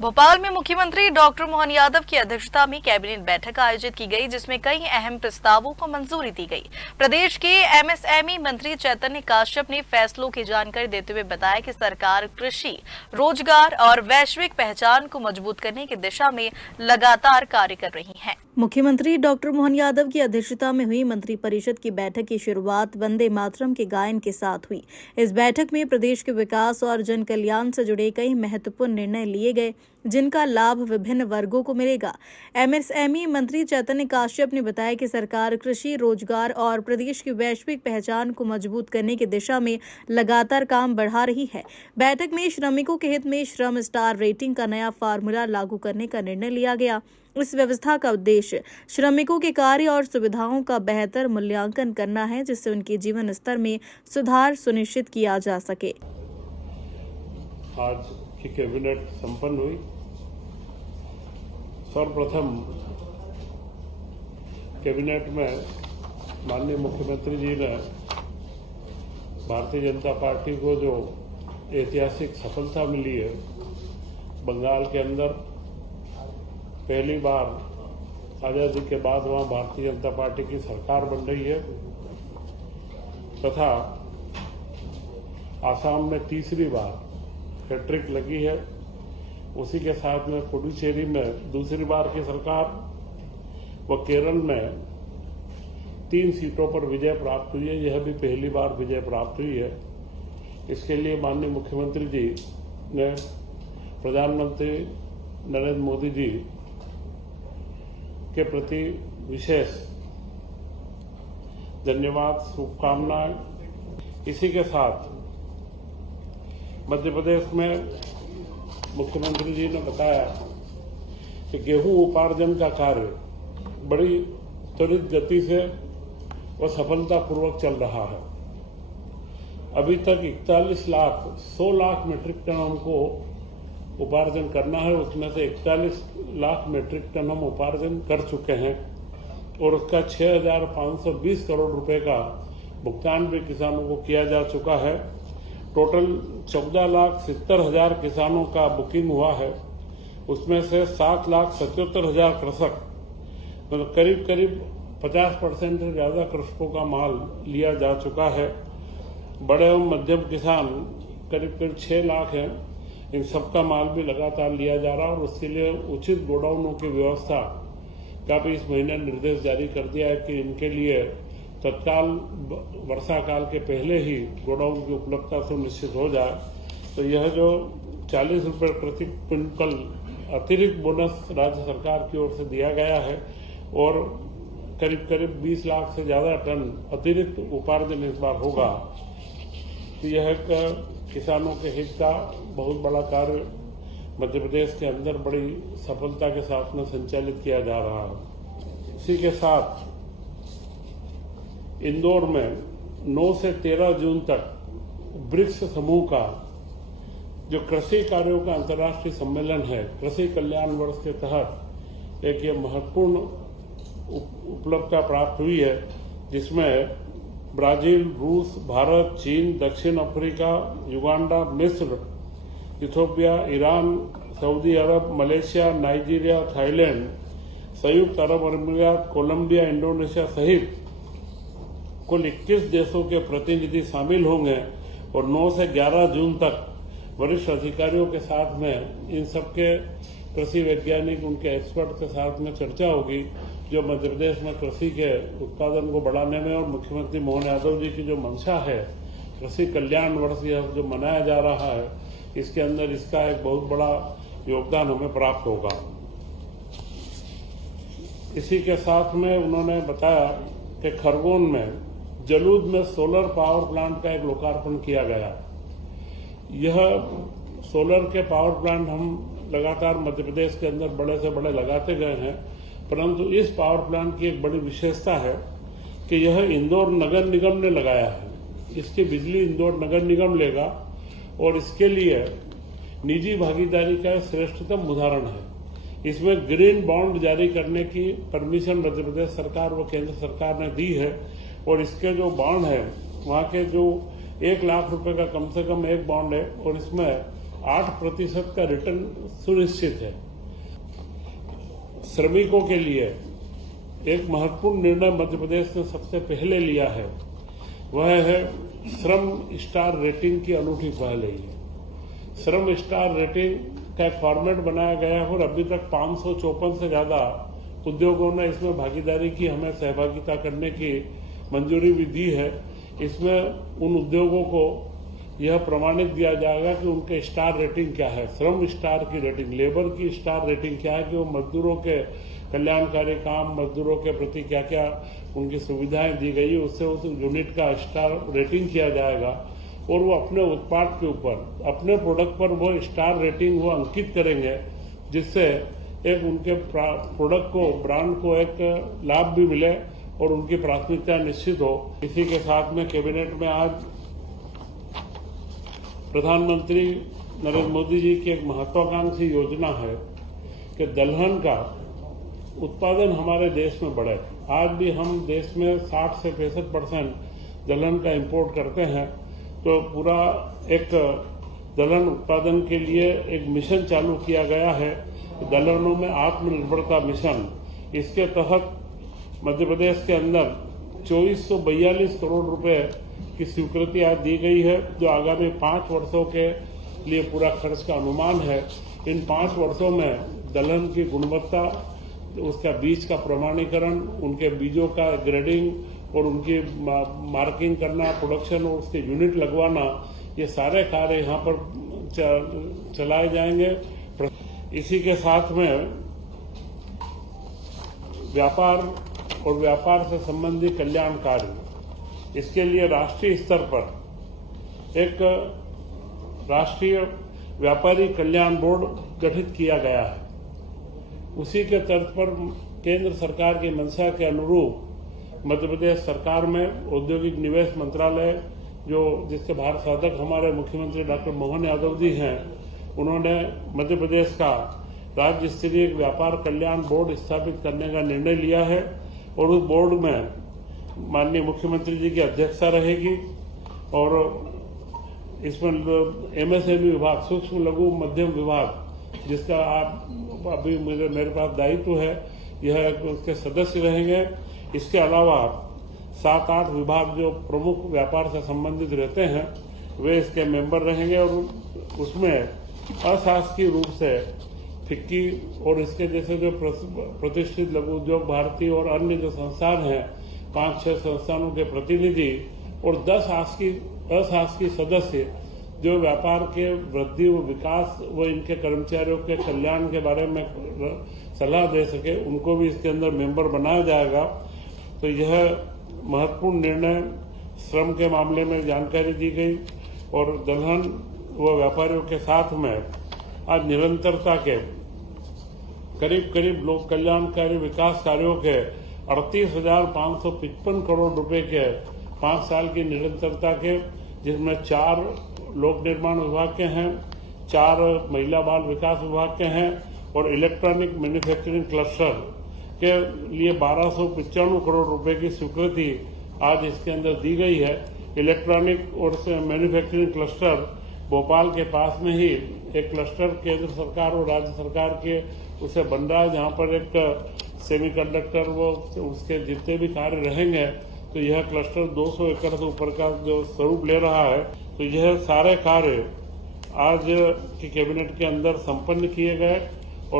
भोपाल में मुख्यमंत्री डॉक्टर मोहन यादव की अध्यक्षता में कैबिनेट बैठक आयोजित की गई, जिसमें कई अहम प्रस्तावों को मंजूरी दी गई। प्रदेश के एमएसएमई मंत्री चैतन्य काश्यप ने फैसलों की जानकारी देते हुए बताया कि सरकार कृषि, रोजगार और वैश्विक पहचान को मजबूत करने की दिशा में लगातार कार्य कर रही है। मुख्यमंत्री डॉक्टर मोहन यादव की अध्यक्षता में हुई मंत्रिपरिषद की बैठक की शुरुआत वंदे मातरम के गायन के साथ हुई। इस बैठक में प्रदेश के विकास और जन कल्याण से जुड़े कई महत्वपूर्ण निर्णय लिए गए, जिनका लाभ विभिन्न वर्गों को मिलेगा। एमएसएमई मंत्री चैतन्य काश्यप ने बताया कि सरकार कृषि, रोजगार और प्रदेश की वैश्विक पहचान को मजबूत करने की दिशा में लगातार काम बढ़ा रही है। बैठक में श्रमिकों के हित में श्रम स्टार रेटिंग का नया फार्मूला लागू करने का निर्णय लिया गया। इस व्यवस्था का उद्देश्य श्रमिकों के कार्य और सुविधाओं का बेहतर मूल्यांकन करना है, जिससे उनके जीवन स्तर में सुधार सुनिश्चित किया जा सके। आज की कैबिनेट संपन्न हुई। सर्वप्रथम कैबिनेट में माननीय मुख्यमंत्री जी ने भारतीय जनता पार्टी को जो ऐतिहासिक सफलता मिली है, बंगाल के अंदर पहली बार आजादी के बाद वहां भारतीय जनता पार्टी की सरकार बन रही है, तथा आसाम में तीसरी बार हैट्रिक लगी है। उसी के साथ में पुडुचेरी में दूसरी बार की सरकार व केरल में 3 सीटों पर विजय प्राप्त हुई है। यह भी पहली बार विजय प्राप्त हुई है। इसके लिए माननीय मुख्यमंत्री जी ने प्रधानमंत्री नरेंद्र मोदी जी के प्रति विशेष धन्यवाद, शुभकामनाएं। इसी के साथ मध्य प्रदेश में मुख्यमंत्री जी ने बताया कि गेहूं उपार्जन का कार्य बड़ी त्वरित गति से व सफलतापूर्वक चल रहा है। अभी तक 100 लाख मीट्रिक टन हमको उपार्जन करना है। उसमें से 41 लाख मीट्रिक टन हम उपार्जन कर चुके हैं और उसका 6,520 करोड़ रुपए का भुगतान भी किसानों को किया जा चुका है। टोटल 14,70,000 किसानों का बुकिंग हुआ है। उसमें से 7,77,000 कृषक, मतलब करीब 50% से ज्यादा कृषकों का माल लिया जा चुका है। बड़े एवं मध्यम किसान करीब 6 लाख हैं। इन सबका माल भी लगातार लिया जा रहा है और उसके लिए उचित गोडाउनों की व्यवस्था का भी इस महीने निर्देश जारी कर दिया है कि इनके लिए तत्काल वर्षा काल के पहले ही गोडाउन की उपलब्धता सुनिश्चित हो जाए। तो यह जो 40 रुपये प्रति क्विंटल अतिरिक्त बोनस राज्य सरकार की ओर से दिया गया है और करीब 20 लाख से ज्यादा टन अतिरिक्त उपार्जन इस बार होगा, तो यह किसानों के हित का बहुत बड़ा कार्य मध्य प्रदेश के अंदर बड़ी सफलता के साथ में संचालित किया जा रहा है। इसी के साथ इंदौर में 9 से 13 जून तक ब्रिक्स समूह का जो कृषि कार्यों का अंतर्राष्ट्रीय सम्मेलन है, कृषि कल्याण वर्ष के तहत एक ये महत्वपूर्ण उपलब्धता प्राप्त हुई है, जिसमें ब्राजील, रूस, भारत, चीन, दक्षिण अफ्रीका, युगांडा, मिस्र, इथियोपिया, ईरान, सऊदी अरब, मलेशिया, नाइजीरिया, थाईलैंड, संयुक्त अरब अमीरात, कोलंबिया, इंडोनेशिया सहित कुल 21 देशों के प्रतिनिधि शामिल होंगे और 9 से 11 जून तक वरिष्ठ अधिकारियों के साथ में इन सबके कृषि वैज्ञानिक, उनके एक्सपर्ट के साथ में चर्चा होगी, जो मध्य प्रदेश में कृषि के उत्पादन को बढ़ाने में और मुख्यमंत्री मोहन यादव जी की जो मंशा है, कृषि कल्याण वर्ष यह जो मनाया जा रहा है, इसके अंदर इसका एक बहुत बड़ा योगदान हमें प्राप्त होगा। इसी के साथ में उन्होंने बताया कि खरगोन में जलूद में सोलर पावर प्लांट का एक लोकार्पण किया गया। यह सोलर के पावर प्लांट हम लगातार मध्य प्रदेश के अंदर बड़े से बड़े लगाते गए हैं, परंतु इस पावर प्लांट की एक बड़ी विशेषता है कि यह इंदौर नगर निगम ने लगाया है। इसकी बिजली इंदौर नगर निगम लेगा और इसके लिए निजी भागीदारी का श्रेष्ठतम उदाहरण है। इसमें ग्रीन बॉन्ड जारी करने की परमिशन मध्य प्रदेश सरकार व केंद्र सरकार ने दी है और इसके जो बॉन्ड है, वहां के जो 1 लाख रुपए का कम से कम एक बॉन्ड है और इसमें 8% का रिटर्न सुनिश्चित है। श्रमिकों के लिए एक महत्वपूर्ण निर्णय मध्य प्रदेश ने सबसे पहले लिया है, वह है श्रम स्टार रेटिंग की अनूठी पहल है। श्रम स्टार रेटिंग का एक फॉर्मेट बनाया गया है और अभी तक 554 से ज्यादा उद्योगों ने इसमें भागीदारी की, हमें सहभागिता करने की मंजूरी भी दी है। इसमें उन उद्योगों को यह प्रमाणित दिया जाएगा कि उनके स्टार रेटिंग क्या है, श्रम स्टार की रेटिंग, लेबर की स्टार रेटिंग क्या है, कि वो मजदूरों के कल्याणकारी काम, मजदूरों के प्रति क्या क्या उनकी सुविधाएं दी गई, उससे उस यूनिट का स्टार रेटिंग किया जाएगा और वो अपने उत्पाद के ऊपर, अपने प्रोडक्ट पर वो स्टार रेटिंग वो अंकित करेंगे, जिससे एक उनके प्रोडक्ट को, ब्रांड को एक लाभ भी मिले और उनकी प्राथमिकता निश्चित हो। इसी के साथ में कैबिनेट में आज प्रधानमंत्री नरेंद्र मोदी जी की एक महत्वाकांक्षी योजना है कि दलहन का उत्पादन हमारे देश में बढ़े। आज भी हम देश में 60 से 65% दलहन का इंपोर्ट करते हैं, तो पूरा एक दलहन उत्पादन के लिए एक मिशन चालू किया गया है, दलहनों में आत्मनिर्भरता मिशन। इसके तहत मध्य प्रदेश के अंदर 2442 करोड़ रुपए की स्वीकृति आज दी गई है, जो आगामी 5 वर्षों के लिए पूरा खर्च का अनुमान है। इन 5 वर्षों में दलहन की गुणवत्ता, उसका बीज का प्रमाणीकरण, उनके बीजों का ग्रेडिंग और उनकी मार्किंग करना, प्रोडक्शन और उसके यूनिट लगवाना, ये सारे कार्य यहाँ पर चलाए जाएंगे। इसी के साथ में व्यापार और व्यापार से संबंधित कल्याण कार्य, इसके लिए राष्ट्रीय स्तर पर एक राष्ट्रीय व्यापारी कल्याण बोर्ड गठित किया गया है। उसी के तर्ज पर केंद्र सरकार की मंशा के अनुरूप मध्य प्रदेश सरकार में औद्योगिक निवेश मंत्रालय, जो जिसके भारत साधक हमारे मुख्यमंत्री डॉक्टर मोहन यादव जी हैं, उन्होंने मध्य प्रदेश का राज्य स्तरीय व्यापार कल्याण बोर्ड स्थापित करने का निर्णय लिया है और उस बोर्ड में माननीय मुख्यमंत्री जी की अध्यक्षता रहेगी और इसमें एमएसएमई विभाग, सूक्ष्म लघु मध्यम विभाग, जिसका आप अभी मेरे पास दायित्व है, यह उसके सदस्य रहेंगे। इसके अलावा 7-8 विभाग जो प्रमुख व्यापार से संबंधित रहते हैं, वे इसके मेंबर रहेंगे और उसमें अशासकीय रूप से फिक्की और इसके जैसे जो प्रतिष्ठित लघु उद्योग भारती और अन्य जो संस्थान हैं, 5-6 संस्थानों के प्रतिनिधि और 10 अशासकीय सदस्य जो व्यापार के वृद्धि व विकास व इनके कर्मचारियों के कल्याण के बारे में सलाह दे सके, उनको भी इसके अंदर मेंबर बनाया जाएगा। तो यह महत्वपूर्ण निर्णय श्रम के मामले में जानकारी दी गई और दलहन व व्यापारियों के साथ में आज निरंतरता के करीब लोक कल्याणकारी विकास कार्यों के 38,555 करोड़ रुपए के 5 साल की निरंतरता के, जिसमें 4 लोक निर्माण विभाग के हैं, 4 महिला बाल विकास विभाग के हैं और इलेक्ट्रॉनिक मैन्युफैक्चरिंग क्लस्टर के लिए 1295 करोड़ रुपए की स्वीकृति आज इसके अंदर दी गई है। इलेक्ट्रॉनिक और मैन्युफैक्चरिंग क्लस्टर भोपाल के पास में ही एक क्लस्टर केंद्र सरकार और राज्य सरकार के उसे बन रहा है, जहां पर एक सेमीकंडक्टर वो उसके जितने भी कार्य रहेंगे, तो यह क्लस्टर 200 एकड़ से ऊपर का जो स्वरूप ले रहा है। तो यह सारे कार्य आज की कैबिनेट के अंदर संपन्न किए गए